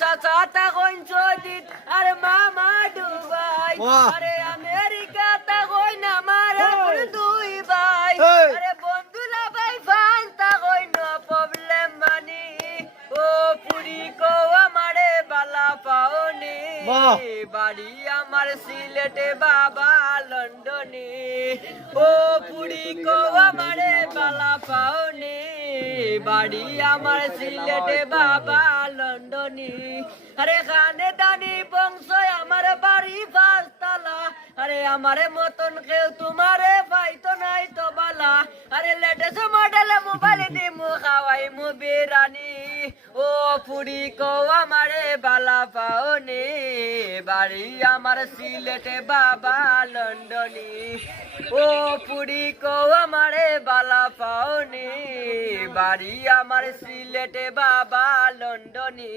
চাচা তা কইন সৌদিত আরে মামা দুবাই আরে আমেরিকা তা কইন আমার আপন দুই ভাই আরে বন্ধুলা ভাই ফান তা কইন প্রবলেম মানি ও পুরি কো আমারে বালা পাওনি বাড়ি আমার সিলেটে বাবা লন্ডনে ও পুরি কো আমারে বালা পাওনি বাড়ি আমার সিলেটে বাবা লন্ডনে আরে খানে দানি বংশ আমার বাড়ি পাঁচতলা আরে আমারে মতন কেউ তোমারে পাইতো নাই তো বালা আরে লেটেস্ট মডেল মোবাইল দি মু খাওয়াই মু বিরানি ও পুরি কো আমারে বালা পাওনি বাড়ি আমার সিলেটে বাবা লন্ডনে ও পুরি কো আমারে বালা পাওনি বাড়ি আমার সিলেটে বাবা লন্ডনে।